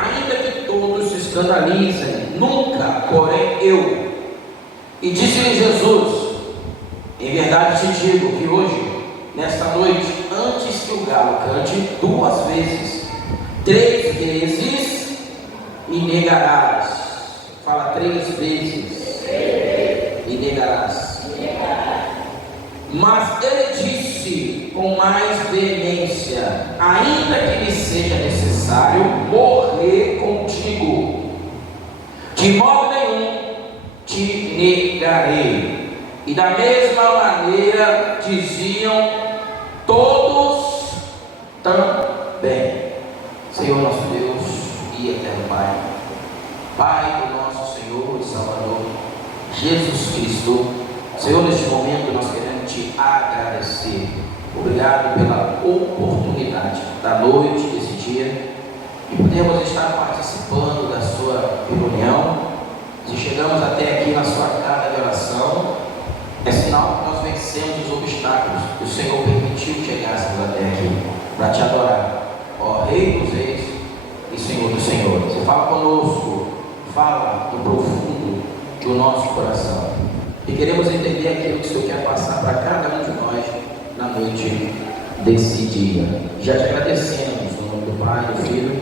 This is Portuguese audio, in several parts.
ainda que todos se escandalizem, nunca, porém eu. E disse-lhe Jesus: em verdade te digo que hoje, nesta noite, antes que o galo cante 2 vezes, 3 vezes me negarás. Fala 3 vezes. Me negarás. Mas ele disse com mais veemência: ainda que lhe seja necessário morrer contigo, de modo nenhum te negarei. E da mesma maneira diziam todos também. Senhor nosso Deus e eterno Pai, Pai do nosso Senhor e Salvador Jesus Cristo, Senhor, neste momento nós queremos te agradecer. Obrigado pela oportunidade da noite, desse dia, e podemos estar participando da sua reunião. Se chegamos até aqui na sua casa de oração, é sinal que nós vencemos os obstáculos que o Senhor permitiu que chegássemos até aqui para te adorar, ó Rei dos Reis e Senhor dos Senhores. Você fala conosco, fala do profundo do nosso coração, e queremos entender aquilo que o Senhor quer passar para cada um de nós na noite desse dia. Já te agradecemos no nome do Pai, do Filho,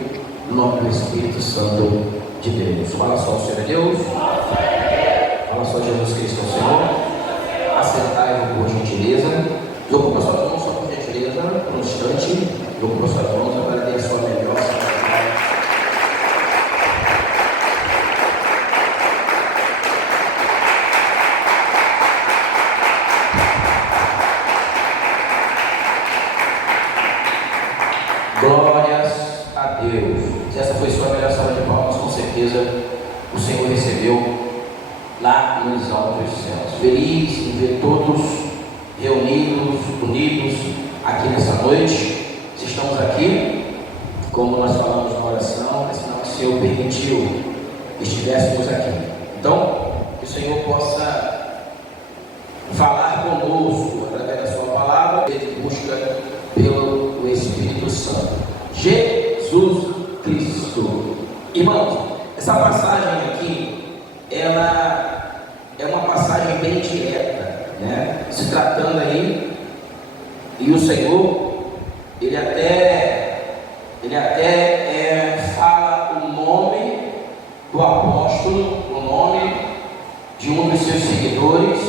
no nome do Espírito Santo de Deus. Fala só: o Senhor é Deus. Fala só: Jesus Cristo é o Senhor. Assentai-vos por gentileza. Eu ocupo as suas mãos só por gentileza, por um instante. Eu ocupo as suas mãos, agora dê a sua melhor. Glórias a Deus. Se essa foi sua melhor salva de palmas, com certeza o Senhor recebeu lá nos altos céus. Feliz em ver todos reunidos, unidos aqui nessa noite. Se estamos aqui, como nós falamos na oração, é sinal que o Senhor permitiu que estivéssemos aqui. Então, que o Senhor possa falar conosco através da sua palavra, em busca pelo Espírito Santo. Jesus Cristo. Irmãos, essa passagem aqui, ela é uma passagem bem direta, né? Se tratando aí, e o Senhor, ele até fala o nome do apóstolo, o nome de um dos seus seguidores,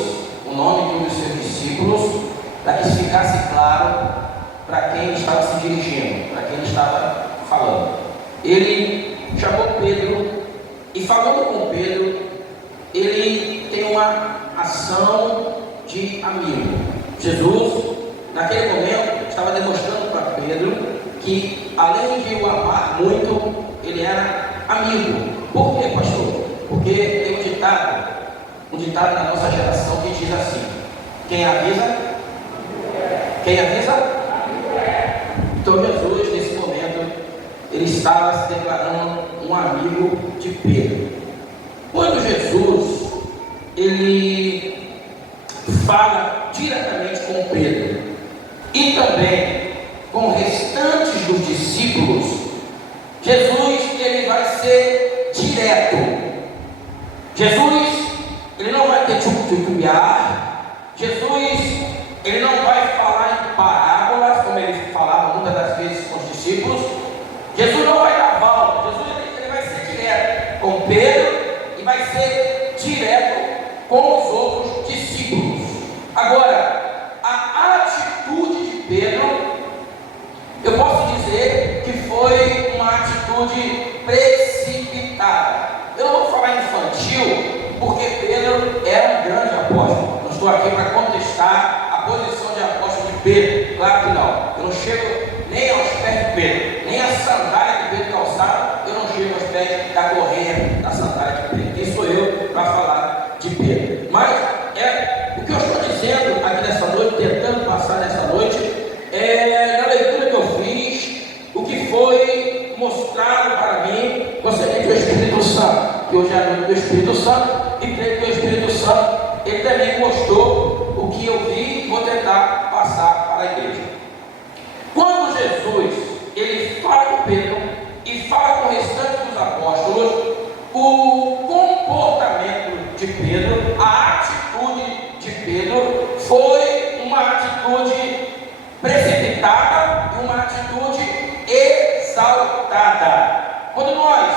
o nome de um dos seus discípulos, para que ficasse claro para quem ele estava se dirigindo, para quem ele estava falando. Ele chamou Pedro, e falando com Pedro, ele tem uma ação de amigo. Jesus, naquele momento, estava demonstrando para Pedro que, além de o amar muito, ele era amigo. Por quê, pastor? Porque tem um ditado na nossa geração que diz assim: quem avisa? Quem avisa? Então Jesus, nesse momento, ele estava se declarando um amigo de Pedro. Quando Jesus, ele fala diretamente com Pedro e também com os restantes dos discípulos, Jesus, ele vai ser direto. Jesus, ele não vai ter titubear. Jesus, ele não vai falar em parábolas, como ele falava muitas das vezes com os discípulos. Jesus não vai dar volta. Jesus, ele vai ser direto com Pedro e vai ser direto com os outros discípulos. Agora, a atitude de Pedro, eu posso dizer que foi uma atitude precipitada. Eu não vou falar infantil, porque Pedro era um grande apóstolo. Não estou aqui para contestar a posição de apóstolo de Pedro, claro que não. Eu não chego nem aos pés de Pedro, nem a sandália que Pedro calçava, eu não chego aos pés da correia da sandália de Pedro. Quem sou eu para falar de Pedro? Mas o que eu estou dizendo aqui nessa noite, tentando passar nessa noite, na leitura que eu fiz, o que foi mostrado para mim, concernente ao Espírito Santo, que hoje é a noite do Espírito Santo, e creio que o Espírito Santo, ele também mostrou o que eu vi e vou tentar passar para a igreja. Quando Jesus, ele fala com Pedro e fala com o restante apóstolos, o comportamento de Pedro, a atitude de Pedro foi uma atitude precipitada e uma atitude exaltada. Quando nós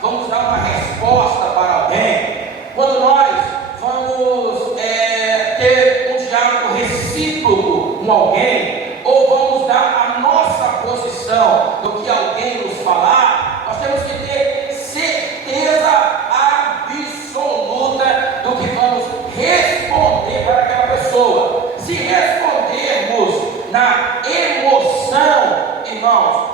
vamos dar uma resposta para alguém, quando nós vamos ter um diálogo recíproco com alguém, ou vamos dar a nossa posição do que alguém nos falar, nós temos que ter certeza absoluta do que vamos responder para aquela pessoa. Se respondermos na emoção, irmãos,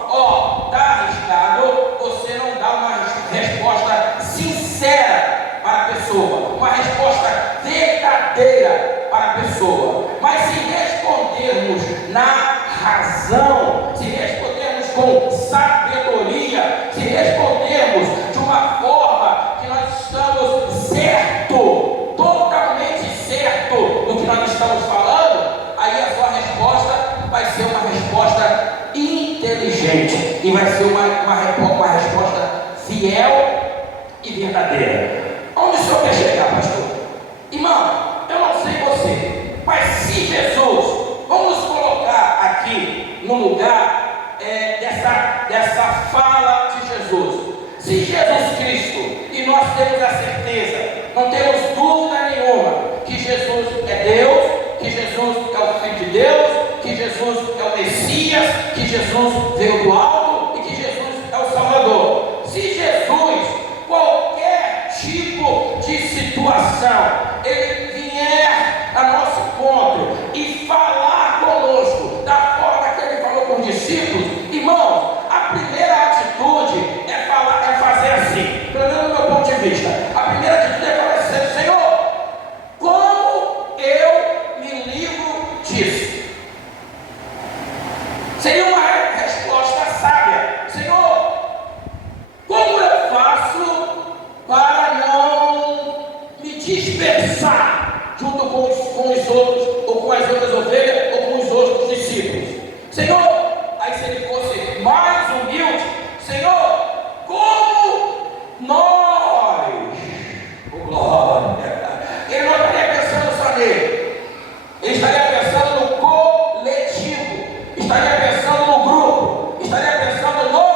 está arriscado, você não dá uma resposta sincera para a pessoa, uma resposta verdadeira para a pessoa. Mas se respondermos na razão, se respondermos com sabedoria, se respondermos de uma forma que nós estamos certo, totalmente certo do que nós estamos falando, aí a sua resposta vai ser uma resposta inteligente e vai ser uma resposta fiel e verdadeira. Onde o senhor quer chegar, pastor? Irmão, eu não sei você, mas se Jesus, vamos nos colocar aqui no lugar dessa fala de Jesus. Se Jesus Cristo, e nós temos a certeza, não temos dúvida nenhuma, que Jesus é Deus, que Jesus é o Filho de Deus, que Jesus é o Messias, que Jesus veio do alto e que Jesus é o Salvador. Se Jesus, qualquer tipo de situação, ele vier a nosso encontro e falar conosco da forma que ele falou com os discípulos, irmãos, a primeira atitude é fazer assim, pelo menos do meu ponto de vista. A primeira atitude é falar assim: Senhor, como eu me livro disso? Seria uma resposta sábia. Senhor, como eu faço para não me dispersar junto com os outros, ou com as outras ovelhas, ou com os outros discípulos? Senhor, aí se ele fosse mais humilde, Senhor, como nós, glória, ele não estaria pensando só nele, ele estaria pensando no coletivo, estaria pensando no grupo, estaria pensando no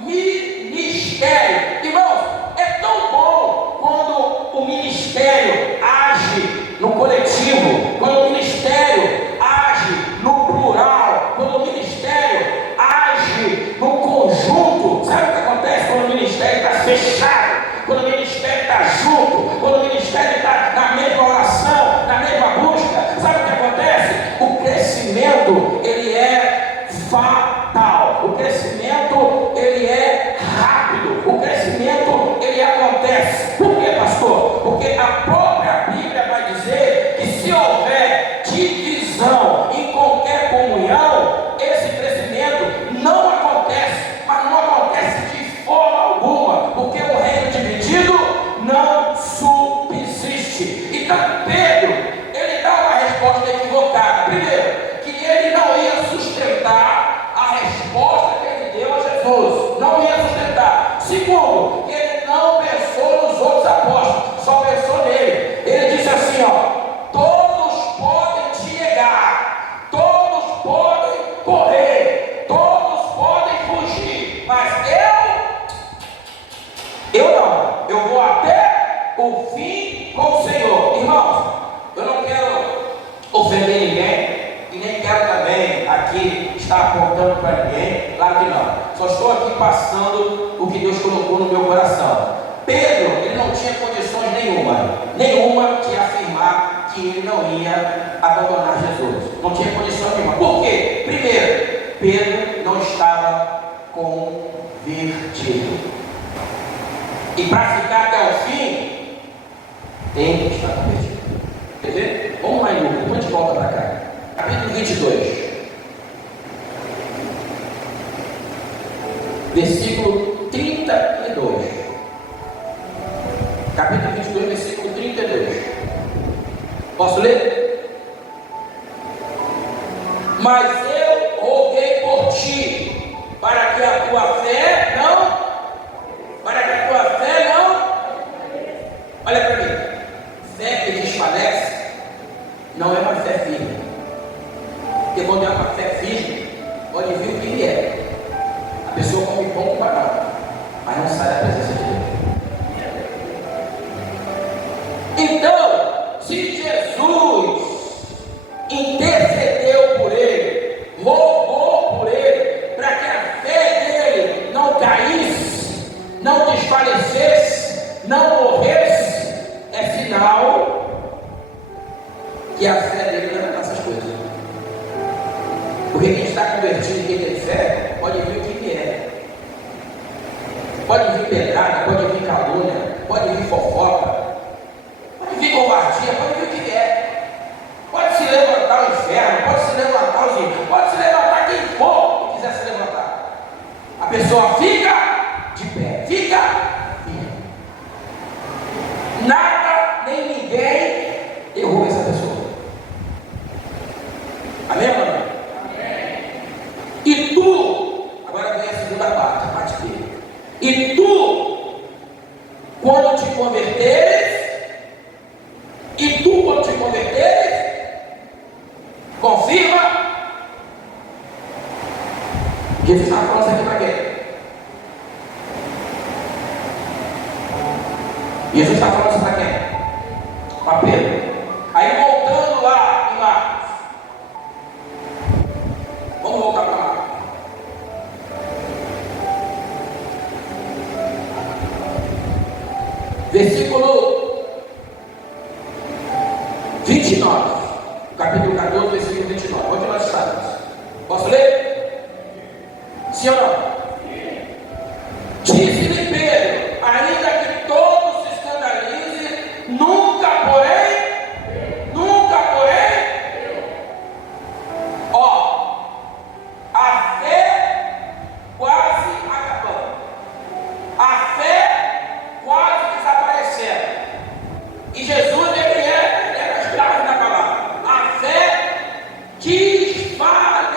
ministério. Irmãos, é tão bom quando o ministério age no coletivo, quando o ministério age no plural, quando o ministério age no conjunto. Sabe o que acontece quando o ministério está fechado, quando o ministério está junto, quando o ministério está na mesma oração, na mesma busca? Sabe o que acontece? O crescimento, ele é fatal, o crescimento, ele é rápido, o crescimento, ele acontece. Por quê, pastor? Porque a própria Bíblia vai dizer que se houver divisão em qualquer comunhão, esse crescimento não acontece, mas não acontece de forma alguma, porque o reino dividido não subsiste. Então Pedro, ele dá uma resposta equivocada. Primeiro, que ele não ia sustentar a resposta que ele deu a Jesus, não ia sustentar. Segundo, que ele não pensou nos outros apóstolos, só pensou nele. Ele disse assim: todos podem te negar, todos podem correr, todos podem fugir, mas eu não, eu vou até o fim com o Senhor. Irmãos, eu não quero ofender ninguém e nem quero também aqui estar apontando para ninguém, claro que não. Só estou aqui passando o que Deus colocou no meu coração. Pedro, ele não tinha condições nenhuma de afirmar que ele não ia abandonar Jesus. Não tinha condição nenhuma. Por quê? Primeiro, Pedro não estava convertido. E para ficar até o fim, tem que estar convertido. Quer ver? Vamos lá em Lucas, depois a gente volta para cá. Capítulo 22. Versículo 32. Capítulo 22, versículo 32. Posso ler? Mas eu roguei por ti, para que a tua fé não A pessoa come pão com banana, mas não sai da presença de Deus. Então, se Jesus intercedeu por ele, rogou por ele, para que a fé dele não caísse, não desfalecesse, não morresse, é sinal que a fé dele não é nessas coisas. Porque quem está convertido e quem tem fé, pode vir o que vier. Pode vir pedrada, pode vir calúnia, pode vir fofoca, pode vir covardia, pode vir o que vier. Pode se levantar o inferno, pode se levantar os inimigos, pode se levantar quem for que quiser se levantar. A pessoa fica de pé, fica firme. Nada nem ninguém derruba essa pessoa. Amém, mano? Amém. E tu, agora vem a segunda parte, a parte dele. E tu, quando te converteres, confirma. Jesus está falando isso aqui para quê? Jesus está falando isso para quem? Para Pedro. Aí voltando lá em Marcos. Vamos voltar para lá. Versículo 29. Capítulo 14, versículo 29. Onde nós estamos? Posso ler? Sim ou não? Disse-lhe Pedro, ainda que todos se escandalizem, nunca porém, ó, a fé quase acabando, a fé quase desaparecendo, e Jesus ele é as graves da palavra, a fé desfalecendo.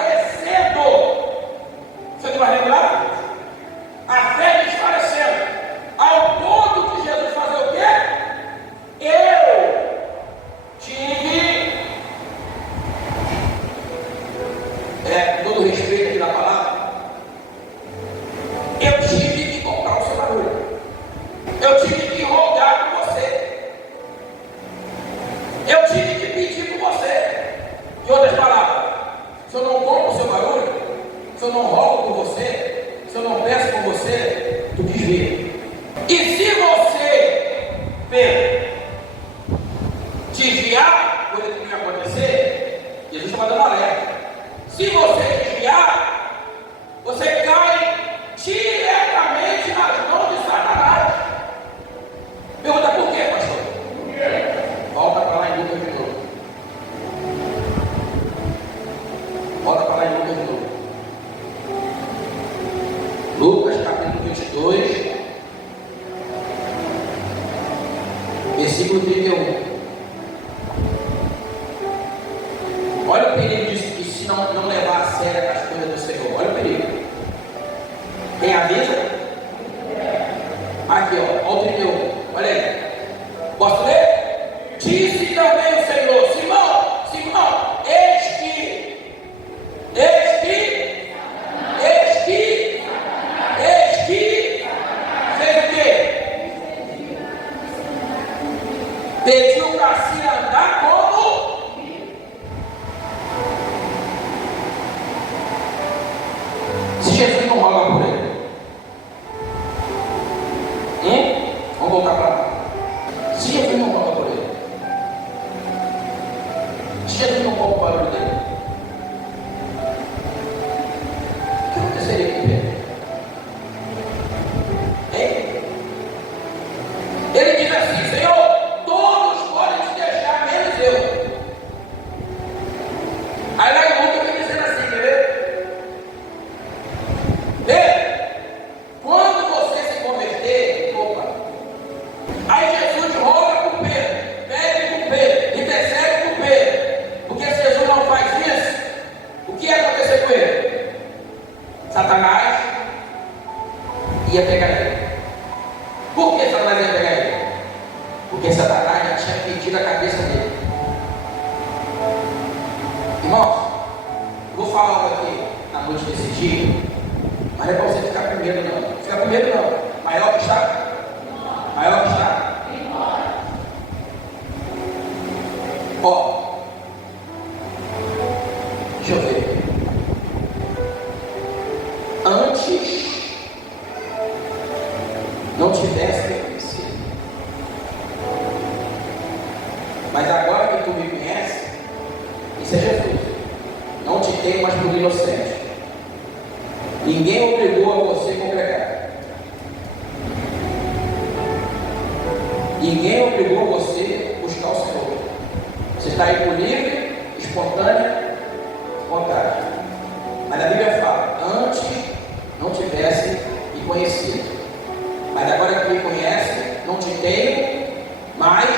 Você não vai lembrar? A fé desfalecendo, ao ponto de Jesus fazer o quê? Eu tive, todo respeito aqui da palavra, eu tive que comprar o seu barulho, eu tive que rogar por você, eu tive que pedir por você. Em outras palavras, se eu não compro o seu barulho, se eu não rogo por você, se eu não peço por você, tu desvia. E se você, Pedro, desviar, coisa que vai acontecer, Jesus está dando alerta. Se você desviar, você cai diretamente nas mãos de Satanás. Pergunta por quê, pastor? Por quê? Volta para lá em Lucas de novo. Volta para lá em Lucas de novo. Lucas capítulo 22, versículo 31. Olha o perigo disso, que se não levar a sério as coisas do Senhor. Olha o perigo. Quem avisa? Aqui, ó, olha o 31. Olha aí. Posso ler? Disse também o Senhor: Simão, eis que fez o quê? Pediu para se andar como? Se Jesus não roga por ele, vamos voltar para lá. Se Jesus não roga por ele, se Jesus não roga o barulho dele, o que aconteceria com ele? Ele diz assim: Senhor, todos podem te deixar, menos eu. Aí lá em Lucas vem dizendo assim, quer ver? Quando você se converter, aí Jesus roga por Pedro, pede por Pedro, intercede por Pedro, porque se Jesus não faz isso, o que ia acontecer com ele? Satanás ia pegar ele. Por que Satanás ia pegar ele? Porque Satanás já tinha pedido a cabeça dele. Irmãos, vou falar algo aqui na noite desse dia, Mas é para você ficar com medo, não. Fica com medo, não. Maior que está? Maior que está? Ó, deixa eu ver. Antes não tivesse me conhecido, mas agora que tu me conhece, isso é Jesus. Não te tenho mais por inocente. Ninguém obrigou a você a congregar. Ninguém obrigou você a buscar o Senhor. Você está aí por livre, espontânea vontade. Mas a Bíblia fala, antes não tivesse me conhecido. Mas agora que me conhece, não te tenho mais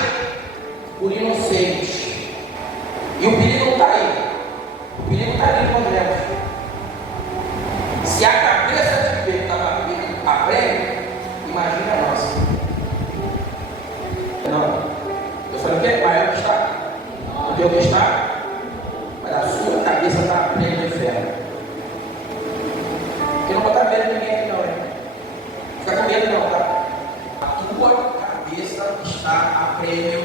por inocente. E o perigo não está aí. O perigo está ali no Evangelho. Se a cabeça de Pedro estava a prêmio, imagina a nossa. Não. Eu falei o que? Maior que está? O teu que está? Mas a sua cabeça está a prêmio no inferno. Porque não botar medo em ninguém aqui não, hein? Fica com medo não, tá? A tua cabeça está a prêmio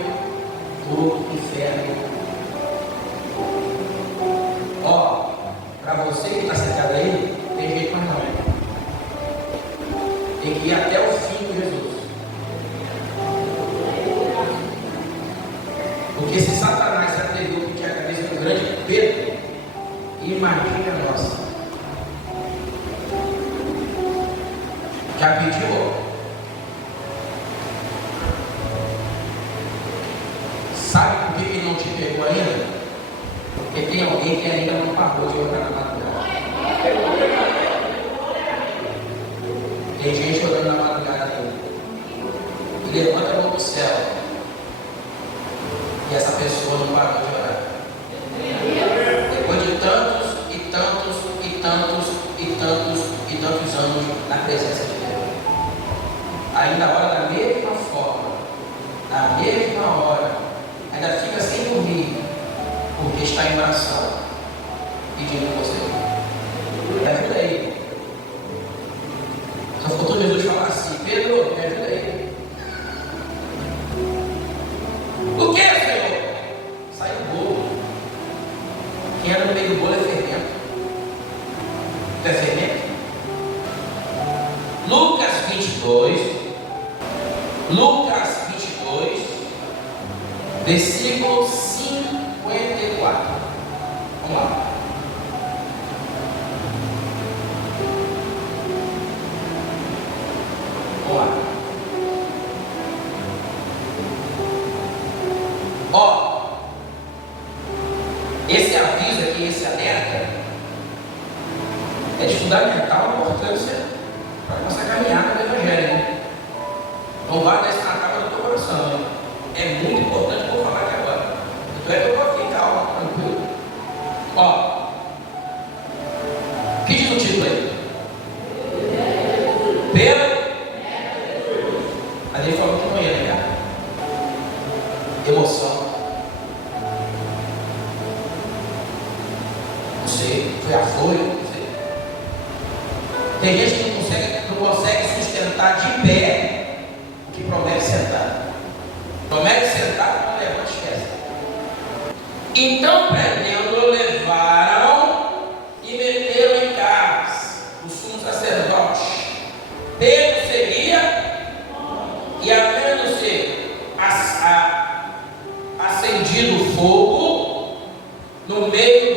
do inferno. Ó, para você que está sentado aí, tem jeito mais não. Tem que ir até o fim com Jesus. Porque se Satanás se atreveu porque a cabeça do grande Pedro, imagina a nossa. Já pediu? Sabe por que ele não te pegou ainda? Porque tem alguém que ainda não parou de orar na madrugada. Tem gente orando na madrugada ainda. E levanta a mão para o céu. E essa pessoa não parou de orar. Depois de tantos e tantos e tantos e tantos e tantos anos na presença de Deus. Ainda ora da mesma forma, na mesma hora, ainda fica sem dormir, porque está em oração, pedindo você. Me ajuda aí. Só faltou Jesus falar assim: Pedro, me ajuda aí. O que, Senhor? Sai do bolo. Quem anda no meio do bolo é fermento. Tu é fermento? Lucas 22. Lucas 22, versículo 54. Vamos lá. Vamos lá. Ó, esse aviso aqui, esse alerta, é de fundamental importância para a nossa caminhada no Evangelho, né? Não vai dar isso na cara do teu coração, né? É muito importante que eu vou falar aqui agora. Então é que eu vou aqui, calma, tranquilo. Ó, o que diz o título aí? Pedro. Mas ele falou que não ia negar. Emoção. Não sei, foi a folha, não sei. Tem gente que não consegue sustentar de pé o que promete sentar. Promete sentar, não levanta, esquece. Então, prendendo, levaram e meteram em casa o sumo sacerdote. Pedro seguia, e havendo-se acendido fogo no meio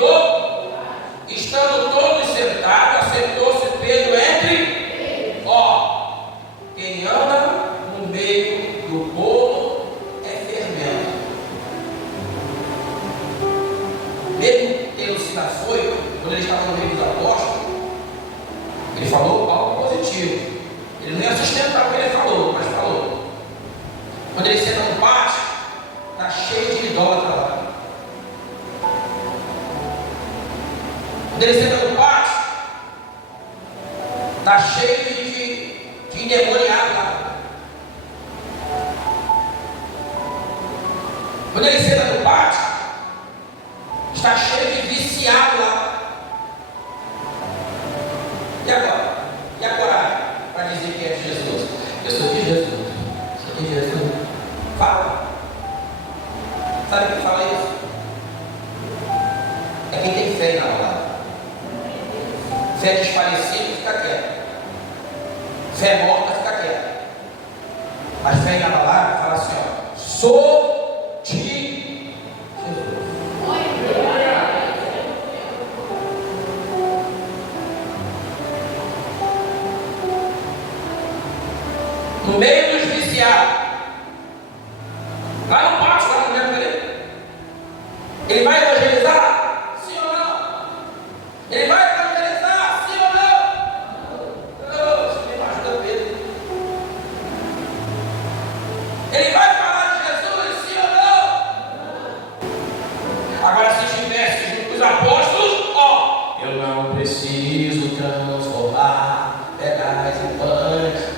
estando todos sentados, assentou-se Pedro entre, quem anda no meio do bolo é fermento. Mesmo tendo sido açoito, quando ele estava no meio dos apóstolos, ele falou algo positivo. Ele não ia sustentar o que ele falou, mas falou. Quando ele senta no pátio, está cheio de idólatra lá. Quando ele senta no pátio, está cheio de endemoniado lá. Quando ele senta no pátio, está cheio de viciado lá. E agora? Fé morta fica quieta. Mas fé inabalável fala assim, ó, sou de Jesus. No meio dos viciados, lá no pátio, lá no meio dele, ele vai evangelizar? Sim ou não? Ele vai evangelizar? Sim ou não? Não, você me ajuda, Pedro. Ele vai falar de Jesus? Sim ou não? Agora, se estivesse junto com os apóstolos, ó, eu não preciso transformar pedais em pães.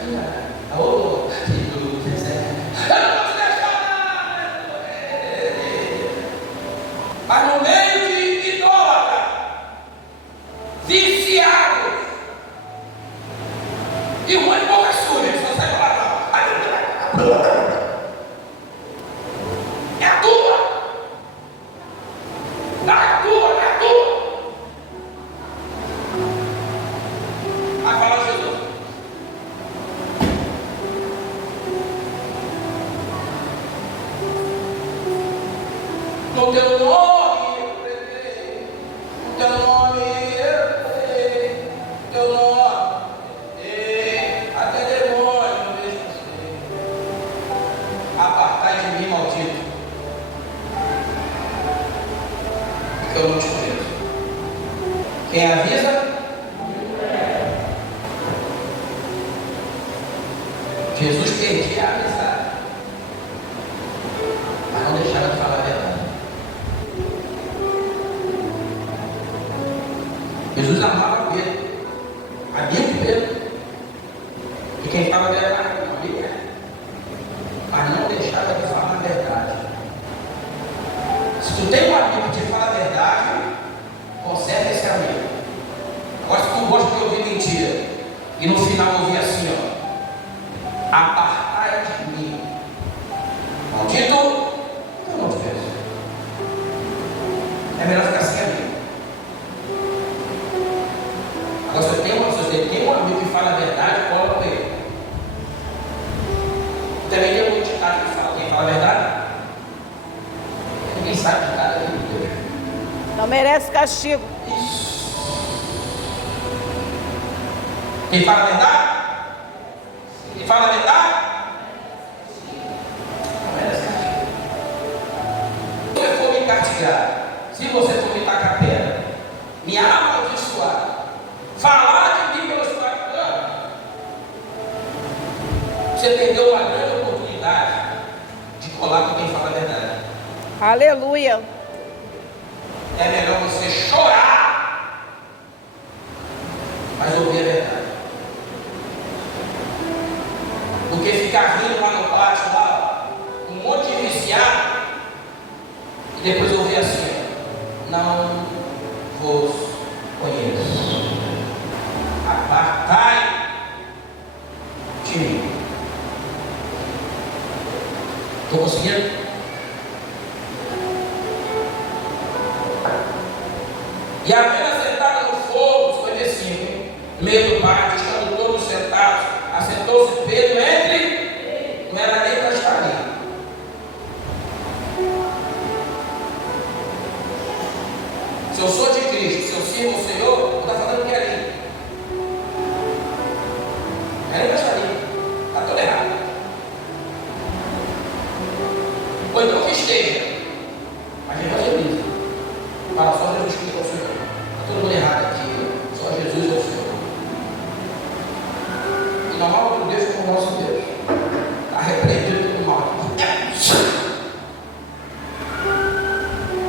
Oh, filho, eu não vou te deixar nada. Mas no meio de idólatras, viciados, e uma de boca suja, só sai falar, é a tua, não é a tua, não é a tua. Vai falar Jesus. No teu nome eu preguei, no teu nome eu preguei, no teu nome eu até demônio eu vejo você. Apartai de mim, maldito, porque eu não te conheço. Quem avisa? Jesus perdia a amizade, mas não deixava de falar a verdade. Jesus amava Pedro, amigo Pedro, e quem fala a verdade não amigo, mas não deixava de falar a verdade. Se tu tem um amigo que te fala a verdade, conserva esse amigo. Agora, se tu gosta de ouvir mentira e no final ouvir assim, ó, apartai de mim, maldito, eu não te peço. É melhor ficar sem amigo. Agora, se tem um amigo que fala a verdade, cola com ele. Também tem um ditado que fala, quem fala a verdade? Ninguém sabe de nada de Deus. Não merece castigo. Isso. Quem fala a verdade? Quem fala a verdade? Não merece castigo. Se você for me castigar, se você for me tacar pedra, me amaldiçoar, falar de mim pelos quatro anos, você perdeu uma grande oportunidade de colar com quem fala a verdade. Aleluia. É melhor você chorar, mas ouvir a verdade, do que ficar rindo lá no pátio, lá, um monte de viciado, e depois ouvir assim, não vos conheço. Apartai de mim. Estou conseguindo? E apenas sentada no fogo, 55, no meio do pátio, estando todos sentados, assentou-se Pedro entre, não era nem para estar ali. Se eu sou de Cristo, se eu sirvo o Senhor, eu estou falando o que é ali. Não é nem para estar ali, está tudo errado. Ou então que esteja, mas evangeliza. Fala, só Jesus Cristo é o Senhor. Está todo mundo errado aqui, só Jesus é o Senhor. E não mal por Deus como o nosso Deus. Está repreendido todo mal.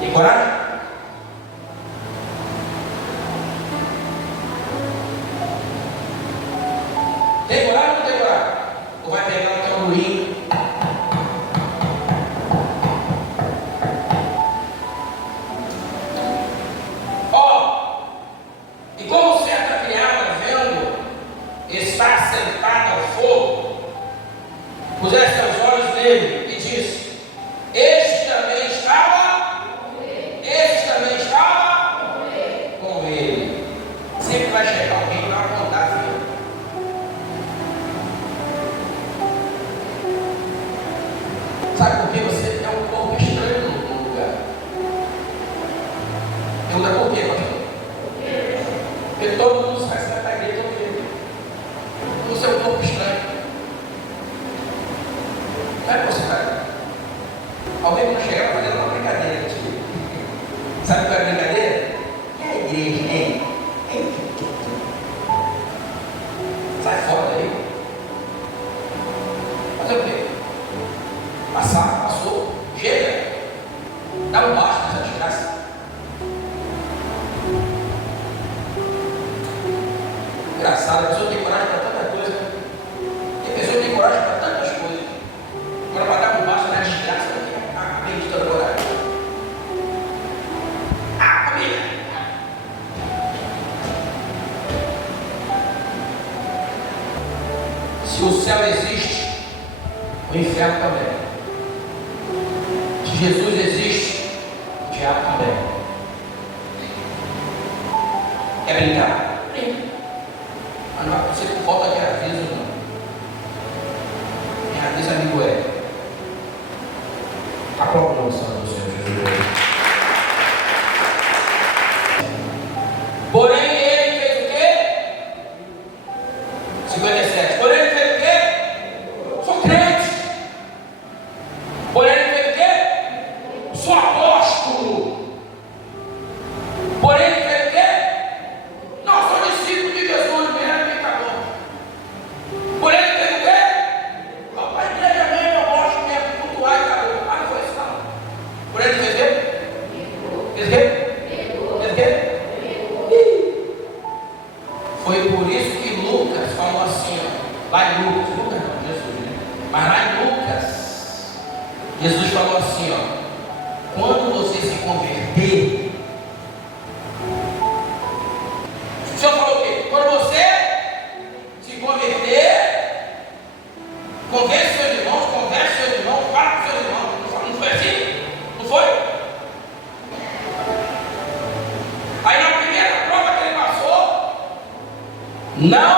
Tem coragem? Tem coragem ou não tem coragem? Ou vai pegar o tamborim? E como certa criada vendo estar sentada ao fogo, pusesse seus olhos nele e disse: este também estava com ele. Sempre vai chegar alguém que vai contar, filho. Sabe por que você é um corpo estranho no lugar? Pergunta por quê, pastor? Porque todo mundo sai da igreja todo dia. Você é um corpo estranho. Não é possível. Alguém não chegava fazendo uma brincadeira aqui. Sabe qual é a brincadeira? É a igreja, hein? Sai fora daí. Fazer o quê? Passou, chega. Dá um basta nessa desgraça. Engraçado, a pessoa tem coragem para tanta coisa. Tem pessoa que tem coragem para tantas coisas. Agora para dar um basta na desgraça, a bendita da coragem. Família! Se o céu existe, o inferno também. Se Jesus existe, o diabo também. Quer brincar? Brinca. Mas não vai ser por falta de aviso, não. Me avisa, amigo é. Aplauda a unção do Senhor Jesus. Porém, ele fez o quê? 57. Porém, ele fez o quê? Sou crente. Porém, ele fez o quê? Sou apóstolo. Porém, ele fez o quê? Não, sou discípulo de Jesus mesmo e acabou. Porém, ele fez o quê? A igreja mesmo, eu gosto mesmo, cultuar e acabou. Ah, não foi isso não. Porém, ele fez o quê? Fez o quê? Fez o quê? Foi por isso que Lucas falou assim, ó, lá em Lucas não, Jesus, né? Mas lá em Lucas, Jesus falou assim, ó, quando você se converter, o Senhor falou o quê? Quando você se converter, convence seus irmãos, fala com seus irmãos, não foi assim? Não foi? Aí na primeira prova que ele passou, não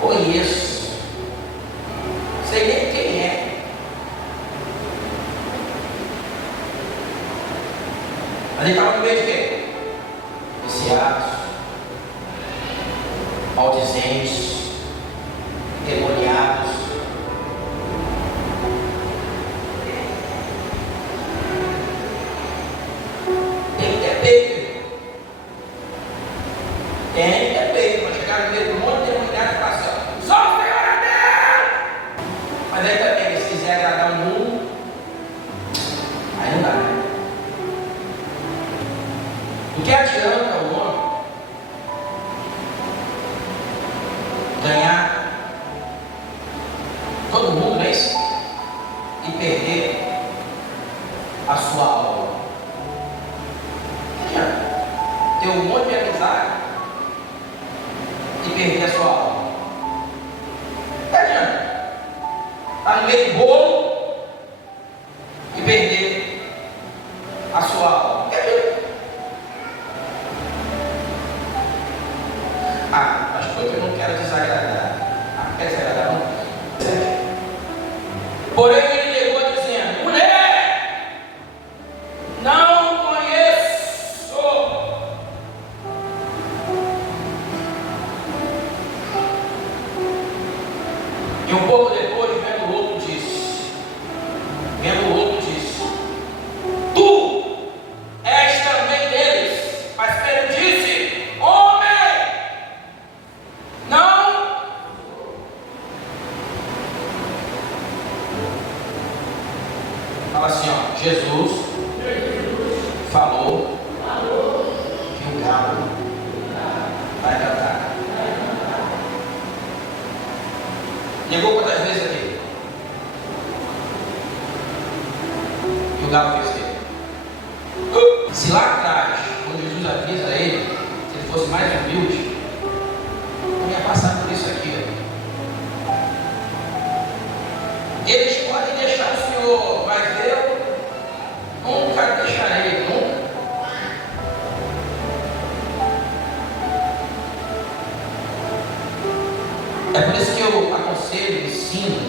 conheço, sei nem quem é. Mas ele estava no meio de quê? Viciados, maldizentes, demoniados. Tem que ter peito. Tem que ter peito para chegar no meio do monte de demoniado e falar assim, ó, só o Senhor é Deus! Mas aí também, se quiser agradar o mundo, aí não dá, né? O que adianta o homem ganhar todo mundo, é isso? E perder a sua alma? Não adianta ter um monte de amizade e perder a sua alma. Não adianta estar no meio do bolo e perder a sua alma. Não adianta. Ah, pastor, eu não quero desagradar. Ah, quer desagradar não? Porém, ele negou dizendo, mulher, não conheço. E um pouco depois, vendo o outro, disse, tu és também deles. Mas Pedro disse, homem, não. Fala assim, ó, Jesus falou que o galo vai cantar. Negou quantas vezes aqui? E o galo fez o quê? Se lá atrás, quando Jesus avisa ele, se ele fosse mais humilde, não ia passar por isso aqui, ó. Eles podem deixar o Senhor, mas eu nunca deixarei, nunca. É por isso que eu aconselho, ensino,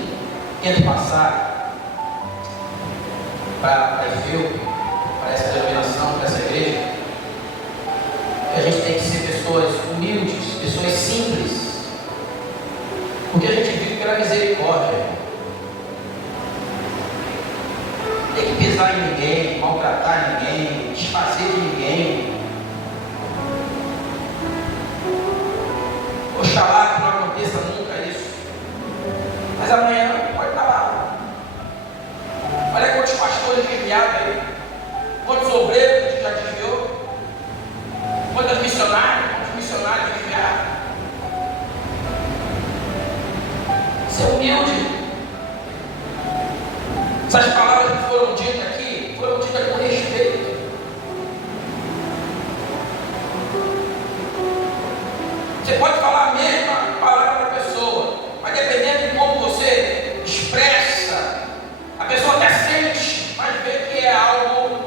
tento passar para Efeu, para essa denominação, para essa igreja, que a gente tem que ser pessoas humildes, pessoas simples, porque a gente vive pela misericórdia. Tem que pisar em ninguém, maltratar ninguém, desfazer de ninguém. Oxalá que não aconteça nunca isso. Mas amanhã pode estar lá. Olha quantos pastores desviados aí. Quantos obreiros já desviou. Quantos missionários desviados. Ser humilde. Essas palavras que foram ditas aqui, foram ditas com respeito. Você pode falar a mesma palavra para a pessoa, mas dependendo de como você expressa, a pessoa até sente, mas vê que é algo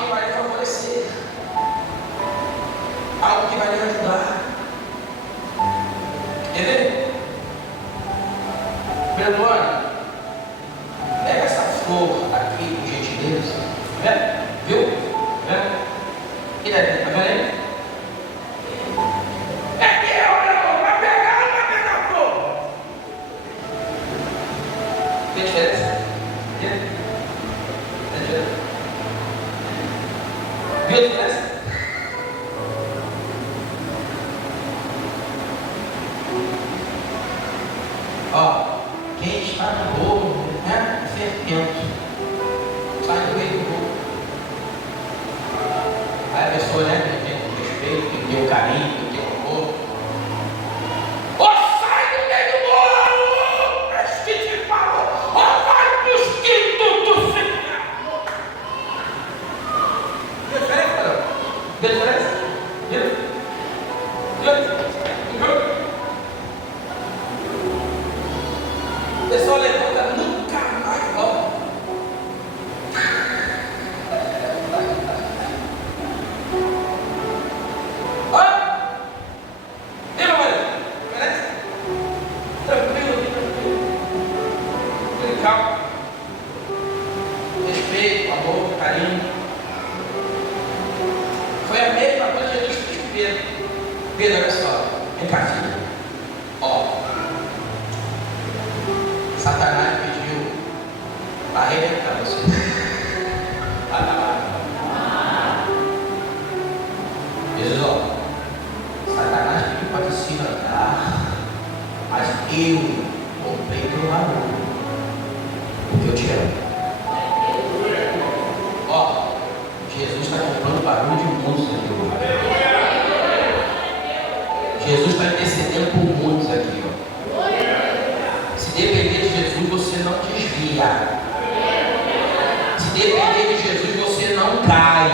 que vai lhe favorecer, algo que vai lhe ajudar. Entendeu? Perdoando. Pega essa flor aqui, por gentileza. Tá vendo? Viu? Tá vendo? E daí? Tá vendo aí? Vai pegar a flor. Tem diferença? Tem diferença? Viu a diferença? Ó, quem está no bolo, né? Fermento. Sai do meio do bolo. Aí a pessoa, né? Tem o respeito, tem o carinho, tem o amor. Ó, sai do meio do bolo! Mas que te falou? Ó, vai mosquito do Senhor! Deu diferença, cara? Deu diferença? Viu? A pessoa levanta, nunca mais volta. Ó! E meu marido? Parece? Tranquilo. Calma. Respeito, amor, carinho. Foi a mesma coisa que Jesus fez com Pedro. Pedro, olha só. Vem cá, filho. Ó. Satanás pediu para arrebentar você. Jesus, ó, Satanás pediu para te se levantar, mas eu comprei teu valor, porque eu te amo. Ó, Jesus está comprando barulho de muitos aqui, ó. Jesus está intercedendo por muitos aqui, ó. Se depender de Jesus, você não desvia. Se depender de Jesus, você não cai.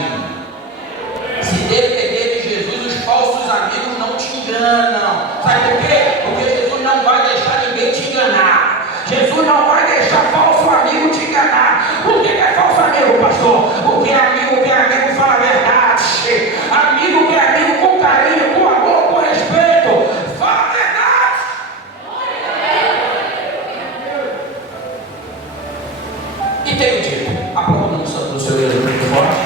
Se depender de Jesus, os falsos amigos não te enganam. Sabe por quê? Porque Jesus não vai deixar ninguém te enganar. Jesus não vai deixar falso amigo te enganar. Por que é falso amigo, pastor? Porque amigo que é amigo fala a verdade. Amigo que é amigo com carinho, com amor, com respeito, fala a verdade. E tenho dito, aplauda no Senhor Jesus muito forte.